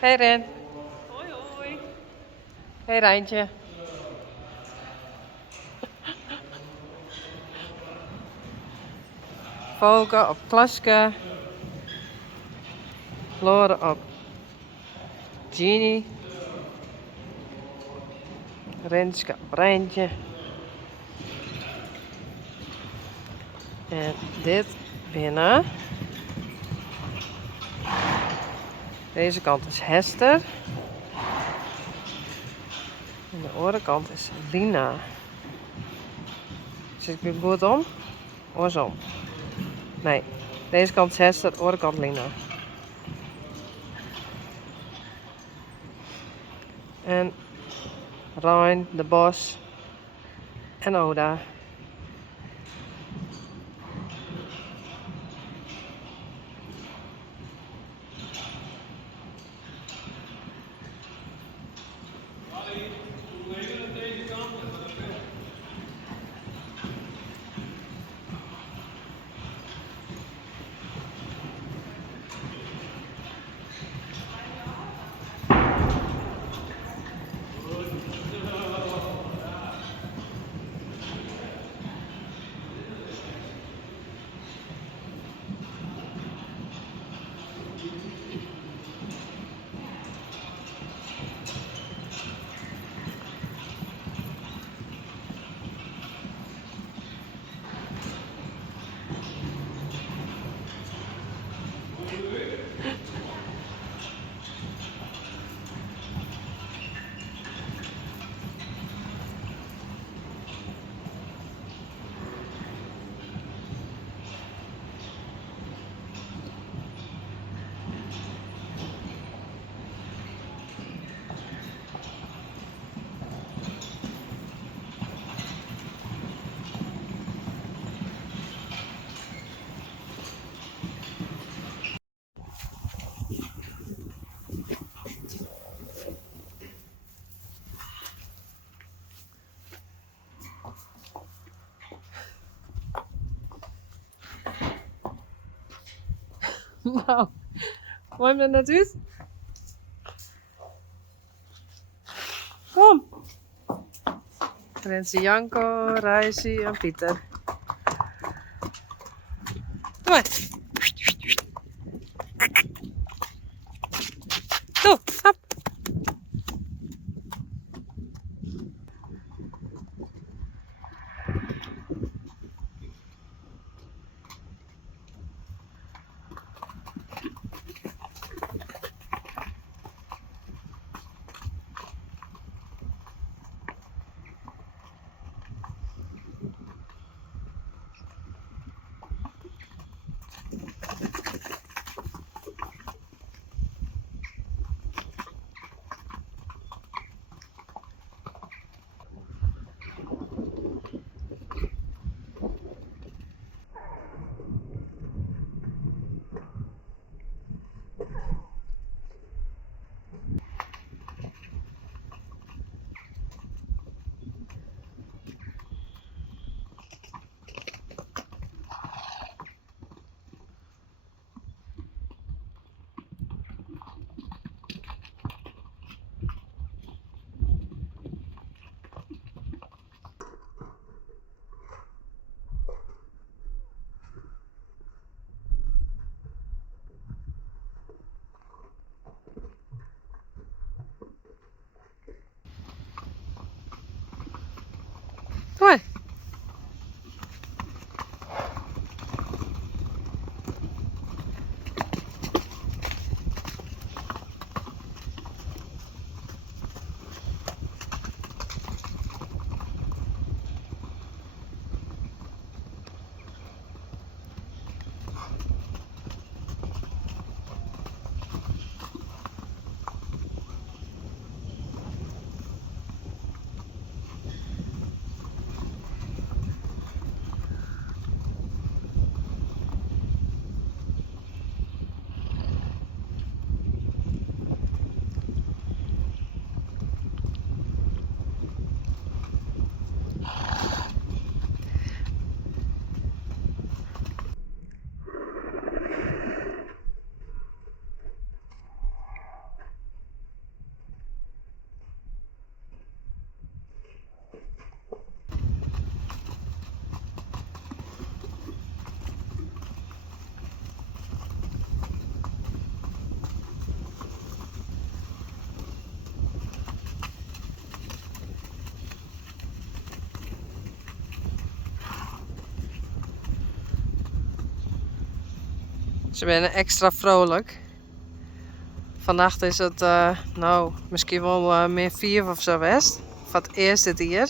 Hey Ren. Hoi hoi. Hey Rijntje. Volker op Klaske. Lore op Genie. Renske op Rijntje. En dit binnen. Deze kant is Hester. En de andere kant is Lina. Zit ik nu goed om? Oorsom. Nee. Deze kant is Hester, de andere kant Lina. En Rijn, de Bos en Oda. Nou, mooi hem er net uit? Kom! Rensie, Janko, Rijsie en Pieter. Kom maar. Toe, hop. Ze zijn extra vrolijk. Vannacht is het nou misschien wel meer 4 of zo west. Van het eerste dier.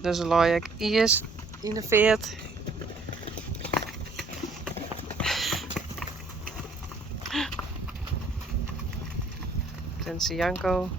Dus dan laai ik eerst in de veert. Prinsen Janko.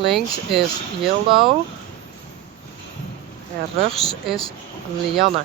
Links is Yildo. En rechts is Lianne.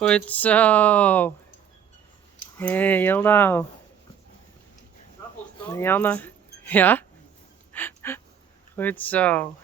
Goed zo. Heel nou. Janne. Ja? Goed zo.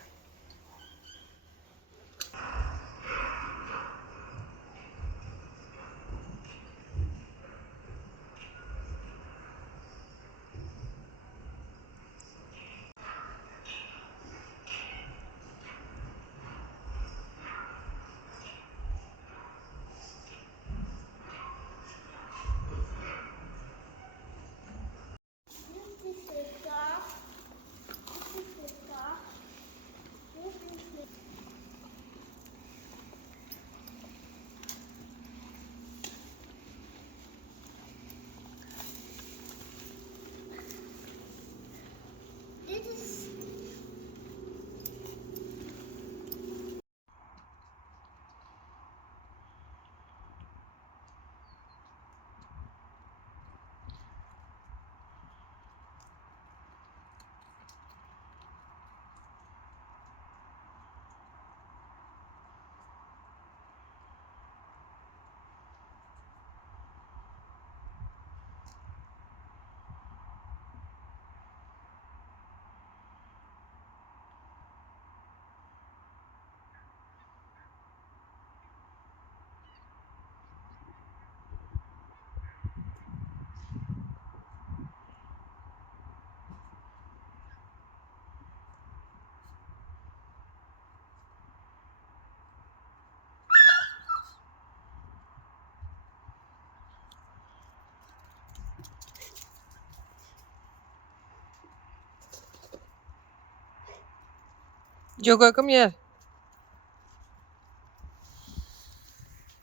Joko, kom hier.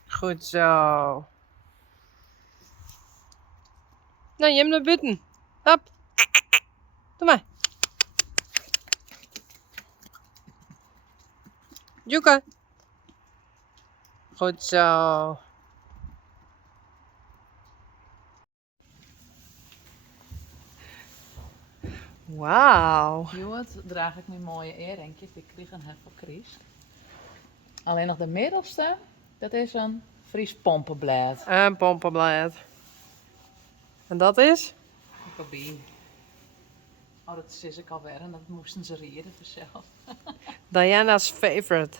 Goed zo. Nou, je hem naar buiten. Hop. Doe maar. Joko. Goed zo. Wauw. Jongens, draag ik nu mooie earringjes. Die kregen het voor Chris. Alleen nog de middelste, dat is een Fries pompenblad. En pompenblad. En dat is? Een kabine. Oh, dat is ik alweer en dat moesten ze rieden vanzelf. Diana's favorite.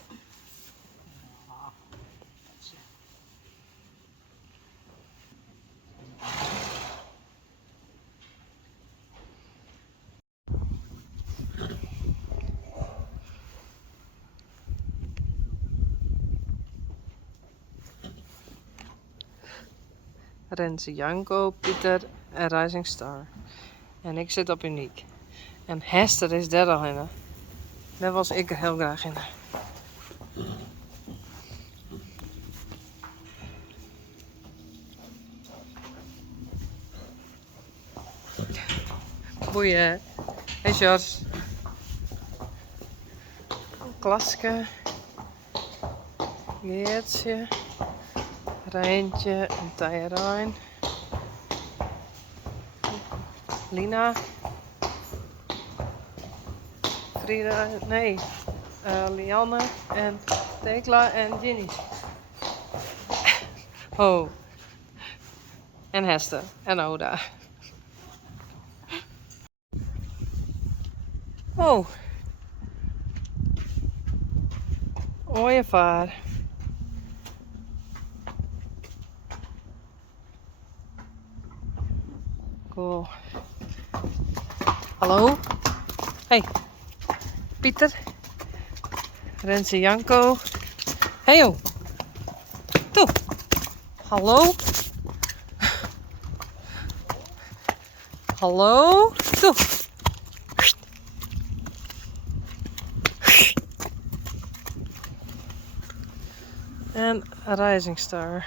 Renze Janko, Pieter en Rising Star. En ik zit op Uniek. En Hester is daar al in. Daar was ik er heel graag in. Boeien. Hey George. Klaske. Geertje. Rijntje en Tijrijn. Lina. Frida, nee. Lianne en Tekla en Ginny. Oh. En Hester en Oda. Oh. Ooievaar. Cool. Hallo? Hey. Pieter. Renze Janko. Hey joh. Toe. Hallo? Hallo? Toe. En Rising Star.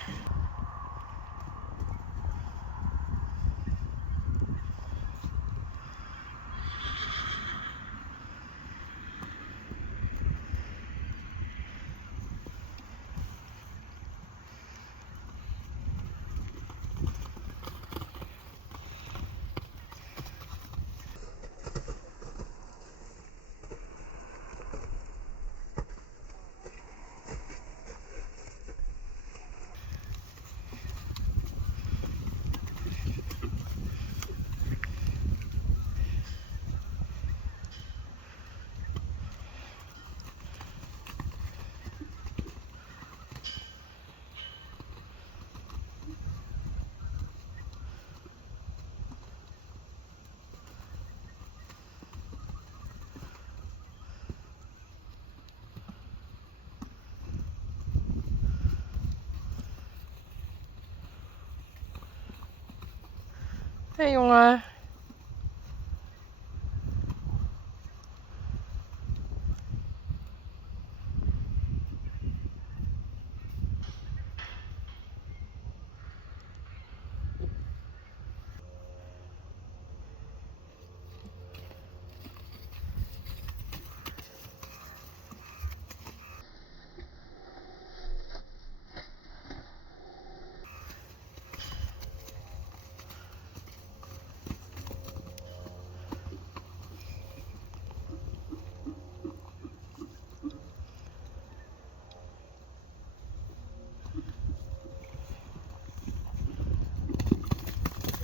Hé jongen.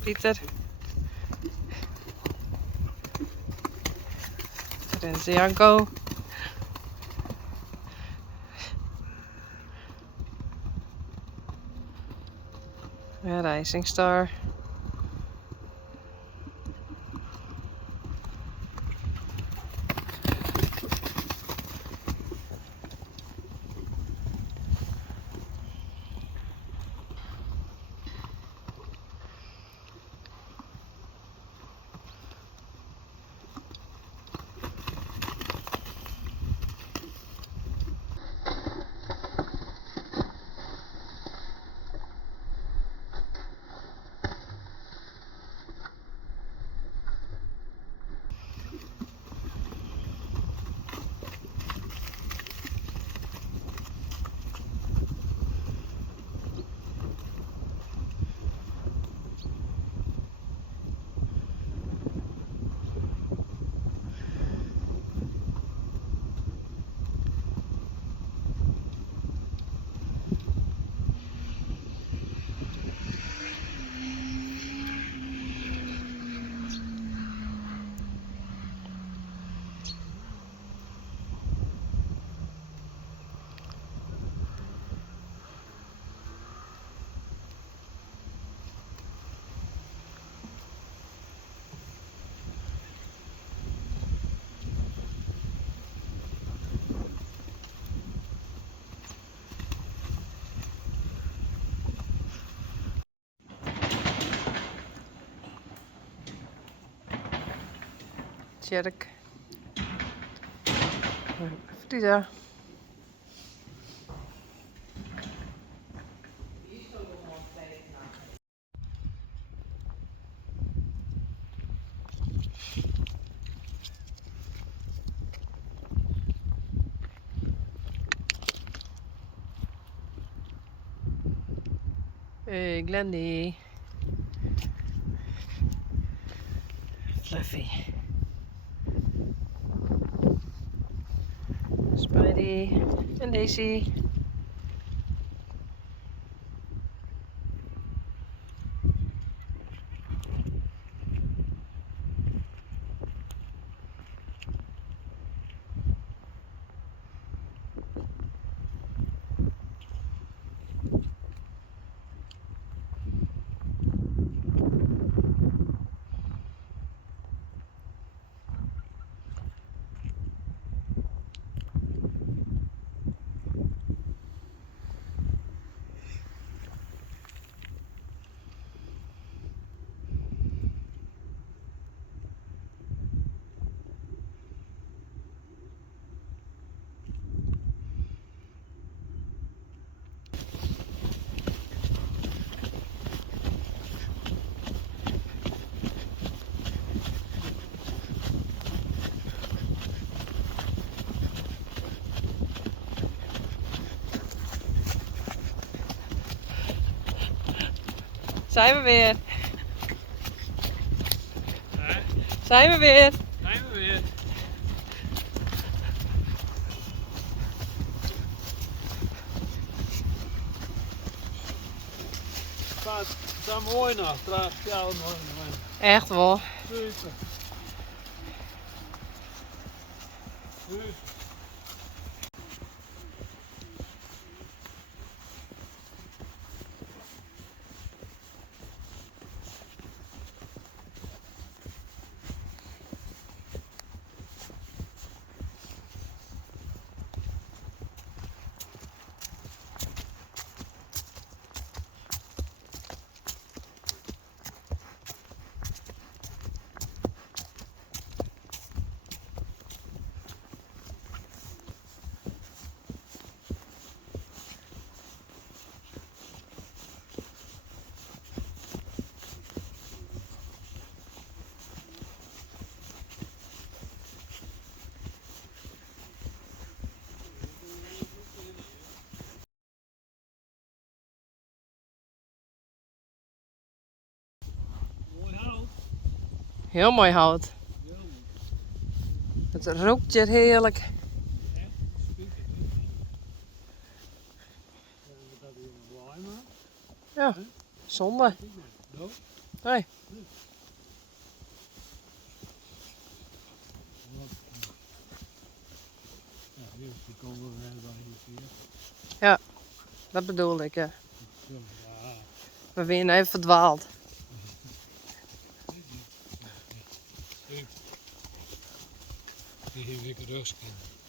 Pieter. Renze Janko. Ja, Rising Star. Tjerk. Frida. Hey, Glendy. Fluffy. Spidey. En Daisy. Zijn we weer. Zijn we weer. Zijn we weer. Staat mooi nog, trouwens. Ja, mooi. Echt wel. Super. Super. Heel mooi hout. Het rookt hier heerlijk. Ja, zonde. Nee. Ja, dat bedoel ik, ja. We zijn even verdwaald. Die heb ik rust in.